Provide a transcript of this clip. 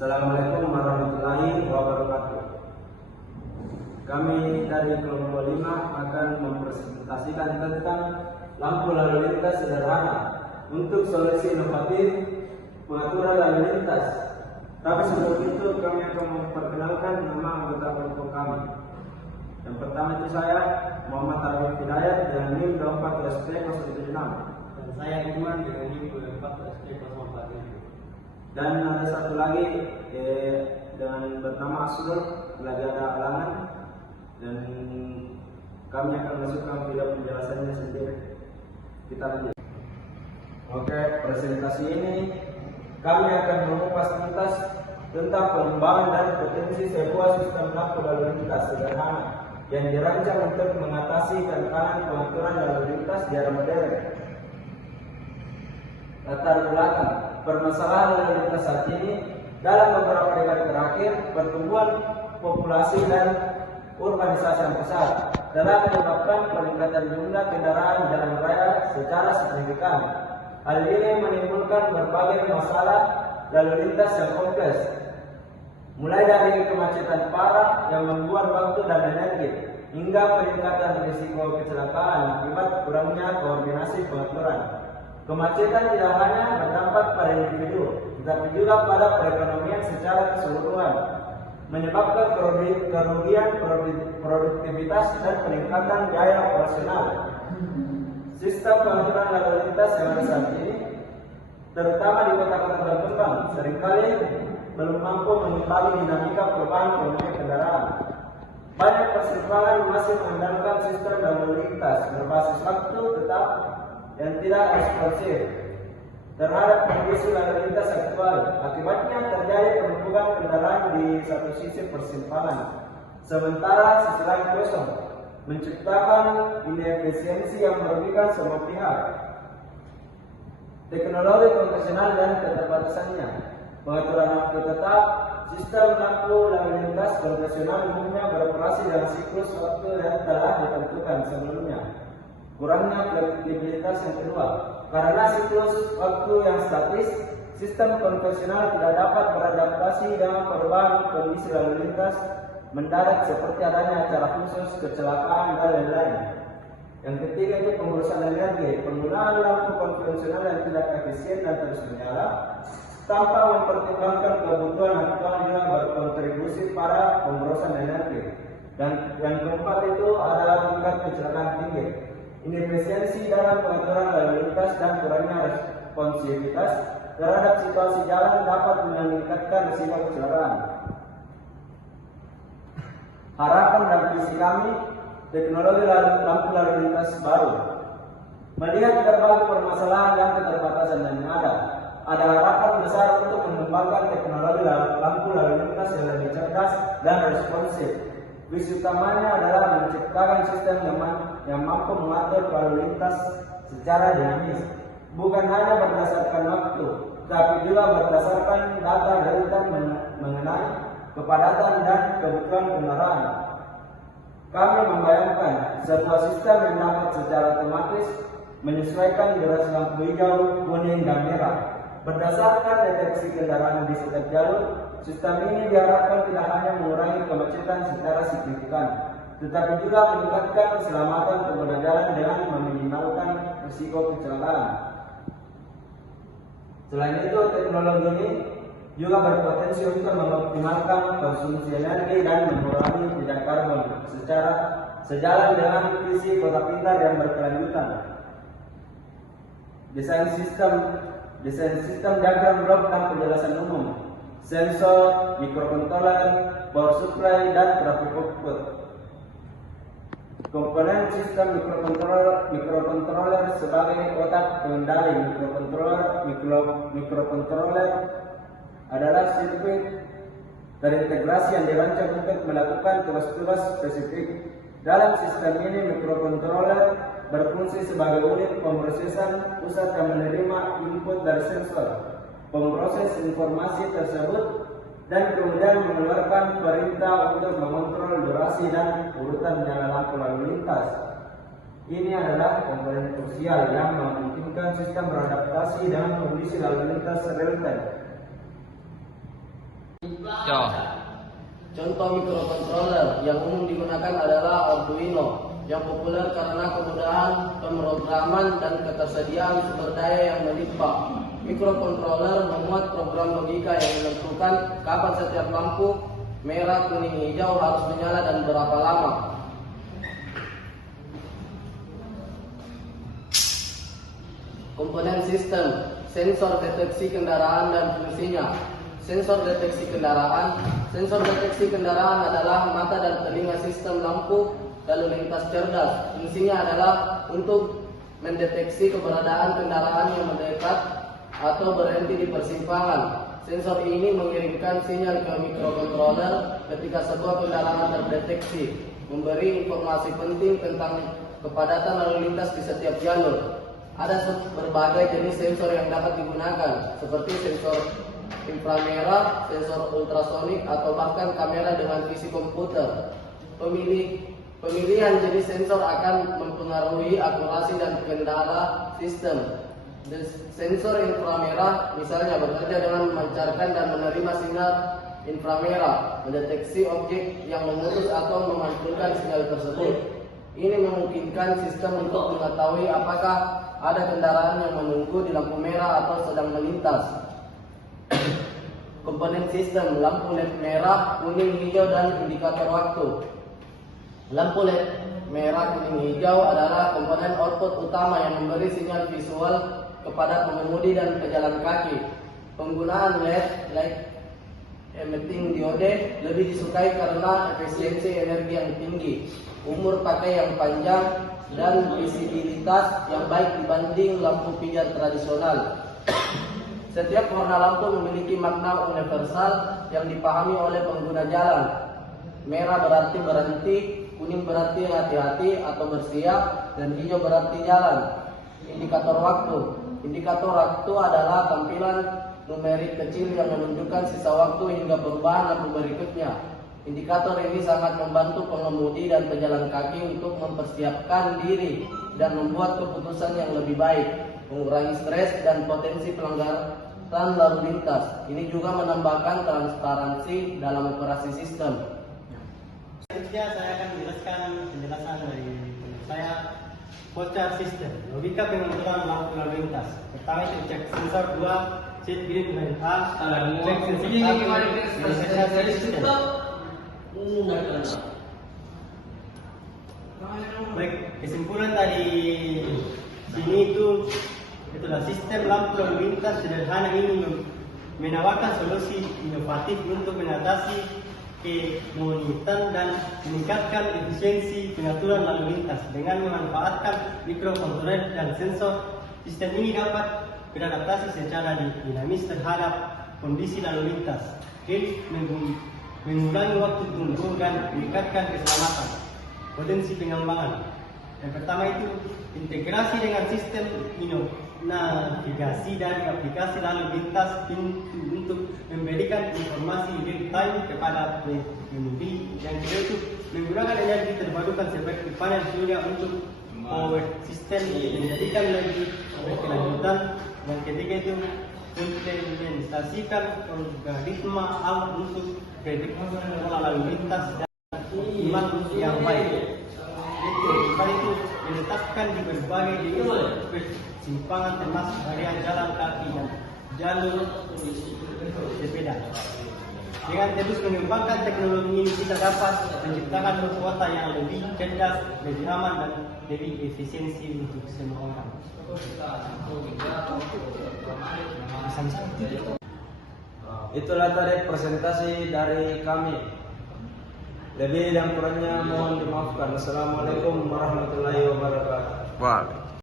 Assalamualaikum warahmatullahi wabarakatuh. Kami dari kelompok 5 akan mempresentasikan tentang lampu lalu lintas sederhana untuk solusi inovatif pengaturan lalu lintas. Tapi sebelum itu kami akan memperkenalkan nama anggota kelompok kami. Yang pertama itu saya, Muhammad Arif Hidayat dengan NIM 24SP076. Dan saya Iman dengan NIM 24SP045. Dan ada satu lagi dengan bernama Asrul, lagi ada halangan, dan kami akan masukkan video penjelasannya sendiri. Kita lanjut. Oke, presentasi ini kami akan mengupas tuntas tentang pengembangan dan potensi sebuah sistem lampu lalu lintas sederhana yang dirancang untuk mengatasi tantangan pengaturan lalu lintas di era modern. Latar belakang permasalahan lalu lintas saat ini dalam beberapa dekade terakhir, pertumbuhan populasi dan urbanisasi yang besar telah menyebabkan peningkatan jumlah kendaraan jalan raya secara signifikan. Hal ini menimbulkan berbagai masalah lalu lintas yang kompleks, mulai dari kemacetan parah yang membuat waktu dan energi, hingga peningkatan risiko kecelakaan akibat kurangnya koordinasi pengaturan. Kemacetan tidak hanya berdampak pada individu, tetapi juga pada perekonomian secara keseluruhan, menyebabkan kerugian produktivitas dan peningkatan biaya operasional. Sistem pengaturan lalu lintas yang ada saat ini, terutama di kota-kota berkembang, seringkali belum mampu mengimbangi dinamika perubahan volume kendaraan. Banyak persimpangan masih mengandalkan sistem lalu lintas berbasis waktu tetap yang tidak responsif terhadap kondisi lalu lintas aktual. Akibatnya terjadi penumpukan kendaraan di satu sisi persimpangan, sementara sisi lain kosong, menciptakan inefisiensi yang merugikan semua pihak. Teknologi konvensional dan keterbatasannya. Pengaturan waktu tetap, sistem lampu lalu lintas konvensional umumnya beroperasi dalam siklus waktu yang telah ditentukan sebelumnya. Kurangnya fleksibilitas yang kedua, karena siklus waktu yang statis, sistem konvensional tidak dapat beradaptasi dengan perubahan kondisi lalu lintas mendadak seperti adanya acara khusus, kecelakaan, dan lain-lain. Yang ketiga itu pengurusan energi. Penggunaan lampu konvensional yang tidak efisien dan terus menyala tanpa mempertimbangkan kebutuhan aktual juga berkontribusi pada pengurusan energi. Dan yang keempat itu adalah tingkat kecelakaan tinggi. Inefisiensi dalam pengaturan lalu lintas dan kurangnya responsivitas terhadap situasi jalan dapat meningkatkan risiko kecelakaan. Harapan dan visi kami, teknologi lampu lalu lintas baru. Melihat berbagai permasalahan dan keterbatasan yang ada harapan besar untuk mengembangkan teknologi lampu lalu lintas yang lebih cerdas dan responsif. Visi utamanya adalah menciptakan sistem yang mampu mengatur lalu lintas secara dinamis, bukan hanya berdasarkan waktu, tapi juga berdasarkan data real-time mengenai kepadatan dan kebutuhan kendaraan. Kami membayangkan sebuah sistem yang dapat secara otomatis menyesuaikan durasi lampu hijau, kuning, dan merah berdasarkan deteksi kendaraan di setiap jalur. Sistem ini diharapkan tidak hanya mengurangi kemacetan secara signifikan, tetapi juga meningkatkan keselamatan pengguna jalan dengan meminimalkan risiko kecelakaan. Selain itu, teknologi ini juga berpotensi untuk mengoptimalkan konsumsi energi dan mengurangi jejak karbon secara sejalan dengan visi kota pintar yang berkelanjutan. Desain sistem diagram blok dan penjelasan umum, sensor, microcontroller, power supply, dan graphic output. Komponen sistem microcontroller sebagai otak pengendali. Microcontroller adalah sirkuit terintegrasi yang dirancang untuk melakukan tugas-tugas spesifik. Dalam sistem ini, microcontroller berfungsi sebagai unit pemrosesan pusat yang menerima input dari sensor, memproses informasi tersebut, dan kemudian mengeluarkan perintah untuk mengontrol durasi dan urutan nyala lampu lalu lintas. Ini adalah komponen krusial yang memungkinkan sistem beradaptasi dengan kondisi lalu lintas real time. Ya. Contoh microcontroller yang umum digunakan adalah Arduino, yang populer karena kemudahan pemrograman dan ketersediaan sumber daya yang melimpah. Microcontroller memuat program logika yang menentukan kapan setiap lampu merah, kuning, hijau harus menyala dan berapa lama. Komponen sistem, sensor deteksi kendaraan dan fungsinya. Sensor deteksi kendaraan adalah mata dan telinga sistem lampu lalu lintas cerdas. Fungsinya adalah untuk mendeteksi keberadaan kendaraan yang mendekat atau berhenti di persimpangan. Sensor ini mengirimkan sinyal ke microcontroller ketika sebuah kendaraan terdeteksi, memberi informasi penting tentang kepadatan lalu lintas di setiap jalur. Ada berbagai jenis sensor yang dapat digunakan, seperti sensor inframerah, sensor ultrasonik, atau bahkan kamera dengan visi komputer. Pemilihan jenis sensor akan mempengaruhi akurasi dan kendala sistem. Sensor inframerah misalnya bekerja dengan memancarkan dan menerima sinyal inframerah, mendeteksi objek yang memutus atau memantulkan sinyal tersebut. Ini memungkinkan sistem untuk mengetahui apakah ada kendaraan yang menunggu di lampu merah atau sedang melintas. Komponen sistem, lampu LED merah, kuning, hijau, dan indikator waktu. Lampu LED merah, kuning, hijau adalah komponen output utama yang memberi sinyal visual kepada pengemudi dan pejalan kaki. Penggunaan LED, light emitting diode, lebih disukai karena efisiensi energi yang tinggi, umur pakai yang panjang, dan visibilitas yang baik dibanding lampu pijar tradisional. Setiap warna lampu memiliki makna universal yang dipahami oleh pengguna jalan. Merah berarti berhenti, kuning berarti hati-hati atau bersiap, dan hijau berarti jalan. Indikator waktu. Indikator waktu adalah tampilan numerik kecil yang menunjukkan sisa waktu hingga perubahan lampu berikutnya. Indikator ini sangat membantu pengemudi dan pejalan kaki untuk mempersiapkan diri dan membuat keputusan yang lebih baik, mengurangi stres dan potensi pelanggaran lalu lintas. Ini juga menambahkan transparansi dalam operasi sistem. Selanjutnya saya akan menjelaskan penjelasan dari saya voucher system, logika pengaturan lampu lalu lintas. Pertama itu cek sensor 2, seat green dan A, cek sensor 1, sistem. Baik, kesimpulan dari sini itulah sistem lampu lalu lintas sederhana ini menawarkan solusi inovatif untuk mengatasi kemonoton dan meningkatkan efisiensi pengaturan lalu lintas dengan memanfaatkan mikrokontroler dan sensor. Sistem ini dapat beradaptasi secara dinamis terhadap kondisi lalu lintas, mengurangi waktu tunggu dan meningkatkan keselamatan. Potensi pengembangan. Yang pertama itu integrasi dengan sistem navigasi dari aplikasi lalu lintas untuk memberikan informasi real time kepada pengemudi. Yang kedua itu menggunakan energi terbarukan seperti panel surya untuk power system menjadikan lebih berkelanjutan. Yang ketiga itu implementasikan algoritma untuk prediksi pola lalu lintas dan iman yang baik. Itu diletakkan di berbagai persimpangan termasuk area jalan kaki dan jalur sepeda. Dengan terus mengembangkan teknologi ini kita dapat menciptakan kota yang lebih cerdas, lebih aman dan lebih efisiensi untuk semua orang. Itulah tadi presentasi dari kami. Lebih dan kurangnya mohon dimaafkan. Assalamualaikum warahmatullahi wabarakatuh. Wah.